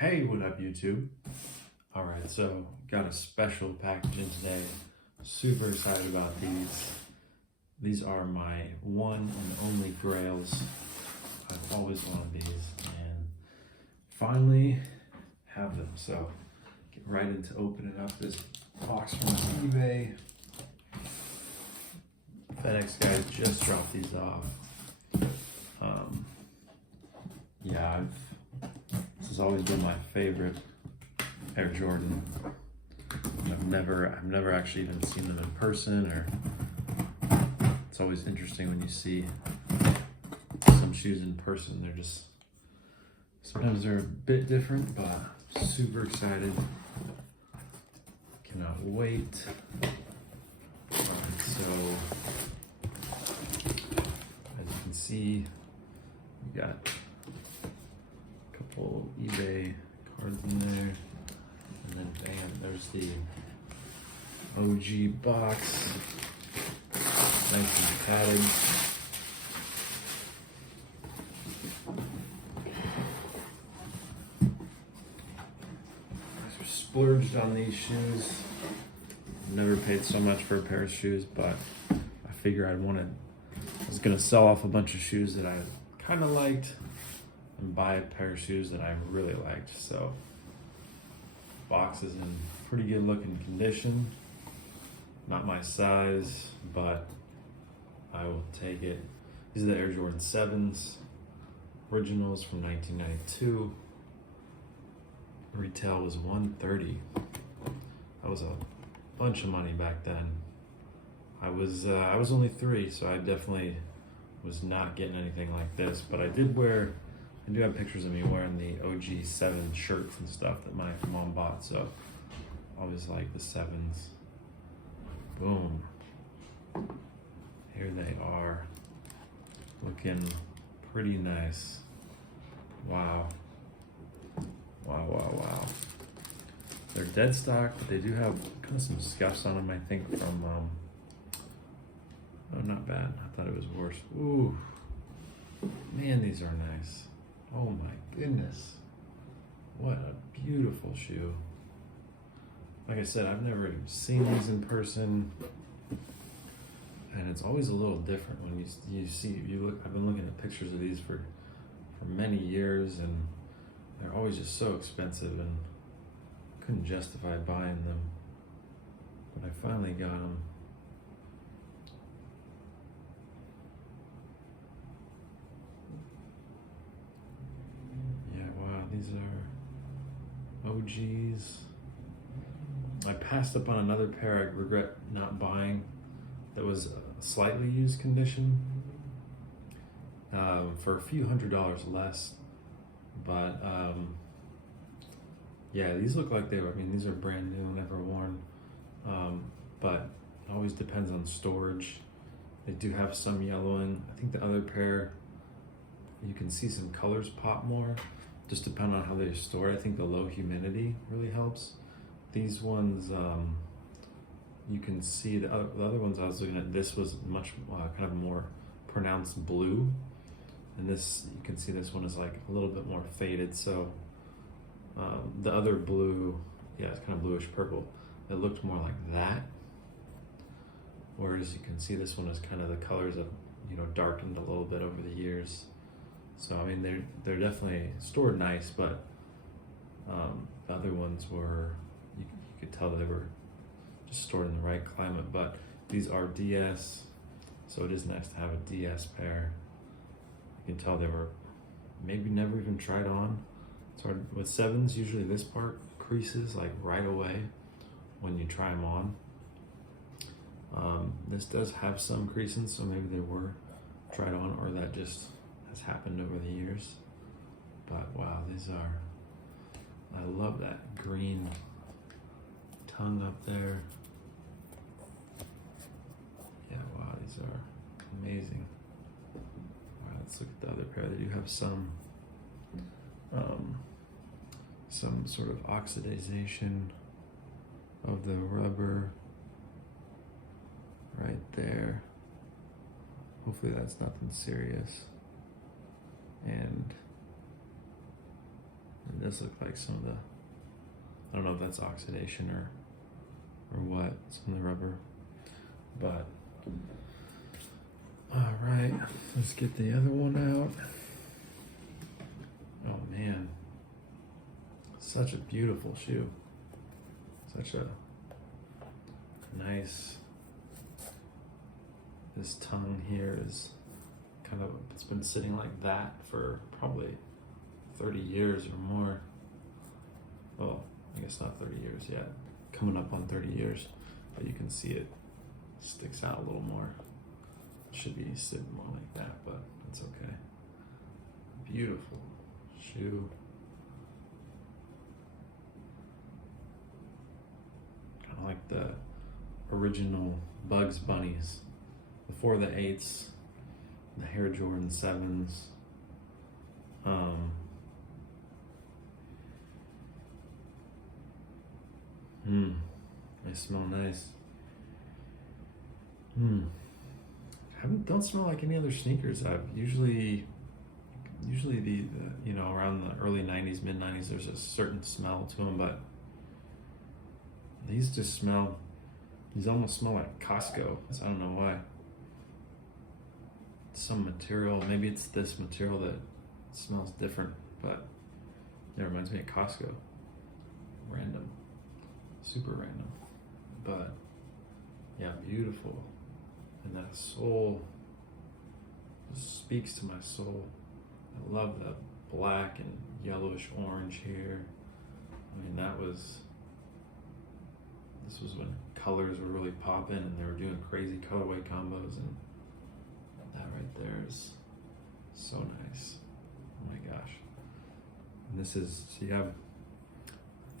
Hey, what up, YouTube? All right, so got a special packaging today. Super excited about these. These are my one and only Grails. I've always wanted these and finally have them. So get right into opening up this box from eBay. FedEx guys just dropped these off. Yeah, this has always been my favorite Air Jordan. I've never actually even seen them in person, or it's always interesting when you see some shoes in person. They're just, sometimes they're a bit different, but super excited. Cannot wait. So, as you can see, we got a couple eBay cards in there. And then bam, there's the OG box. Nice and padded. I splurged on these shoes. Never paid so much for a pair of shoes, but I figure I was gonna sell off a bunch of shoes that I kind of liked and buy a pair of shoes that I really liked. So box is in pretty good looking condition. Not my size, but I will take it. These are the Air Jordan 7s, originals from 1992. Retail was $130. That was a bunch of money back then. I was only 3, so I definitely was not getting anything like this, but I do have pictures of me wearing the OG 7 shirts and stuff that my mom bought, so I always like the 7s. Boom. Here they are, looking pretty nice. Wow. Wow, wow, wow. They're dead stock, but they do have kind of some scuffs on them, I think, from, oh, not bad. I thought it was worse. Ooh, man, these are nice. Oh my goodness. What a beautiful shoe. Like I said, I've never seen these in person, and it's always a little different when you look. I've been looking at pictures of these for many years, and they're always just so expensive, and couldn't justify buying them. But I finally got them. These are OGs. I passed up on another pair I regret not buying that was a slightly used condition for a few $100s less. But yeah, these look like they were, these are brand new, never worn. But it always depends on storage. They do have some yellowing. I think the other pair, you can see some colors pop more. Just depending on how they're stored. I think the low humidity really helps. These ones, you can see the other ones I was looking at, this was much kind of more pronounced blue. And this, you can see this one is like a little bit more faded. So the other blue, yeah, it's kind of bluish purple. It looked more like that. Whereas you can see this one is kind of the colors have, darkened a little bit over the years. So they're definitely stored nice, but the other ones were, you could tell they were just stored in the right climate. But these are DS, so it is nice to have a DS pair. You can tell they were maybe never even tried on. So with 7s, usually this part creases like right away when you try them on. This does have some creasing, so maybe they were tried on, or that just has happened over the years. But wow, I love that green tongue up there. Yeah, wow, these are amazing. Wow, let's look at the other pair. They do have some sort of oxidization of the rubber right there. Hopefully that's nothing serious. And does look like some of the, I don't know if that's oxidation or what, some of the rubber, but all right, let's get the other one out. Oh man, such a beautiful shoe. Such a nice, this tongue here is kind of, it's been sitting like that for probably 30 years or more. Well, I guess not 30 years yet, coming up on 30 years, but you can see it sticks out a little more. It should be sitting more like that, but it's okay. Beautiful shoe. Kind of like the original Bugs Bunnies before the 8s, the Air Jordan 7s. They smell nice. Don't smell like any other sneakers. I've usually the you know, around the early 90s, mid 90s, there's a certain smell to them, but these just smell, these almost smell like Costco. I don't know why. Some material, maybe it's this material that smells different, but it reminds me of Costco. Random, super random, but yeah, beautiful. And that sole just speaks to my soul. I love the black and yellowish orange here. I mean, this was when colors were really popping and they were doing crazy colorway combos, and that right there is so nice. Oh my gosh. And this is, so you have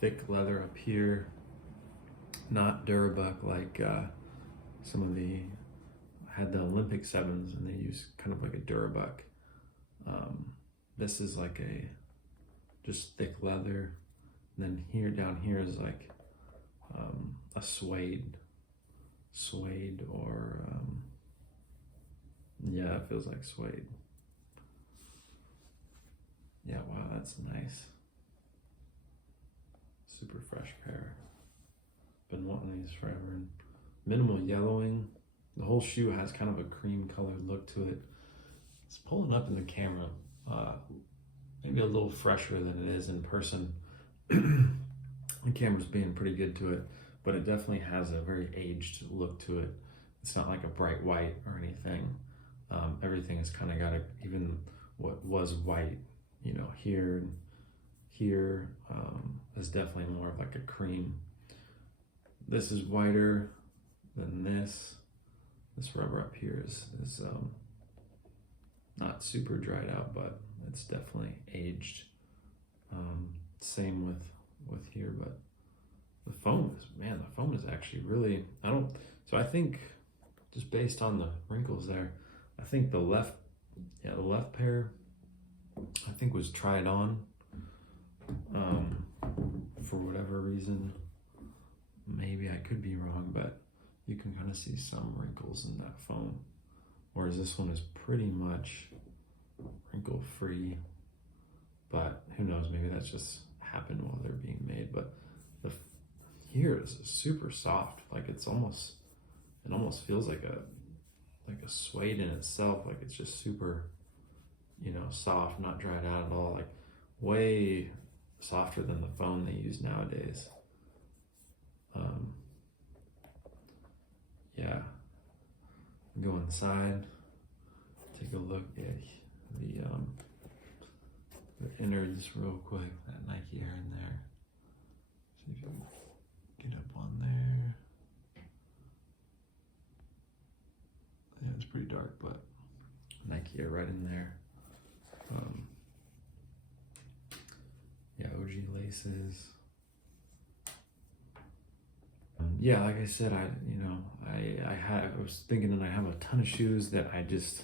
thick leather up here, not Durabuck like some of the, I had the Olympic 7s and they use kind of like a Durabuck. This is like a just thick leather, and then here, down here is like a suede or yeah, it feels like suede. Yeah, wow, that's nice. Super fresh pair. Been wanting these forever. And minimal yellowing. The whole shoe has kind of a cream colored look to it. It's pulling up in the camera, maybe a little fresher than it is in person. The camera's being pretty good to it, but it definitely has a very aged look to it. It's not like a bright white or anything. Everything has kind of got a, even what was white, you know, here and here is definitely more of like a cream. This is whiter than this. This rubber up here is not super dried out, but it's definitely aged. Same with here, but the foam is actually really, so I think just based on the wrinkles there, I think the left pair, I think was tried on for whatever reason. Maybe I could be wrong, but you can kind of see some wrinkles in that foam, whereas this one is pretty much wrinkle free, but who knows, maybe that's just happened while they're being made. But here is super soft, like it almost feels like a suede in itself, like it's just super, you know, soft, not dried out at all, like way softer than the foam they use nowadays. Yeah, go inside, take a look at the innards real quick, that Nike Air in there. See if you can get up on there. Yeah, it's pretty dark, but Nike Air right in there. Yeah, OG laces. Yeah, like I said, I was thinking that I have a ton of shoes that I just,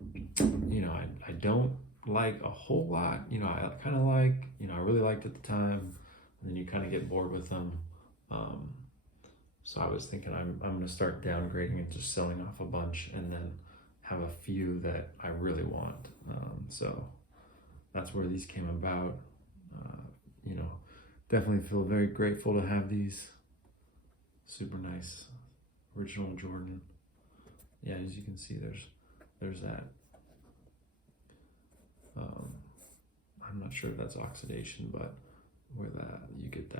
you know, I don't like a whole lot. You know, I kind of like, you know, I really liked at the time, and then you kind of get bored with them. So I was thinking I'm going to start downgrading and just selling off a bunch, and then have a few that I really want. So that's where these came about. Definitely feel very grateful to have these. Super nice, original Jordan. Yeah, as you can see, there's that. I'm not sure if that's oxidation, but where that you get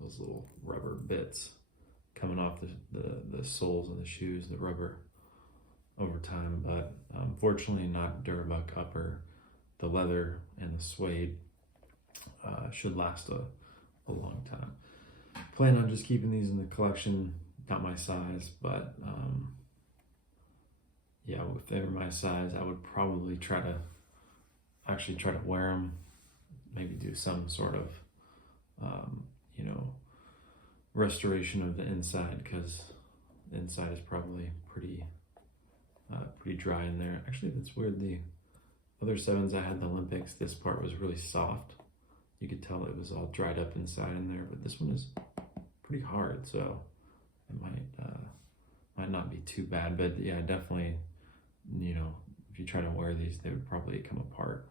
those little rubber bits coming off the soles of the shoes, the rubber over time. But fortunately, not Durabuck upper. The leather and the suede should last a long time. Plan on just keeping these in the collection. Not my size, but yeah, if they were my size, I would probably try to wear them. Maybe do some sort of restoration of the inside, because the inside is probably pretty dry in there. Actually, that's weird. The other 7s I had the Olympics, this part was really soft. You could tell it was all dried up inside in there, but this one is pretty hard, so it might not be too bad. But yeah, definitely, if you try to wear these, they would probably come apart.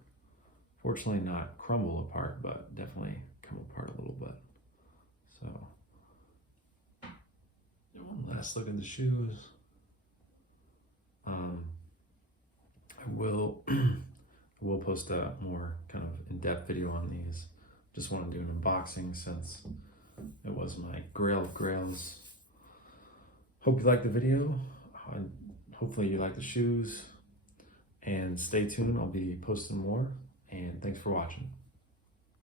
Fortunately, not crumble apart, but definitely come apart a little bit. So, one last look at the shoes. I will post a more kind of in-depth video on these. Just want to do an unboxing since it was my Grail of Grails. Hope you liked the video. Hopefully you like the shoes. And stay tuned. I'll be posting more. And thanks for watching.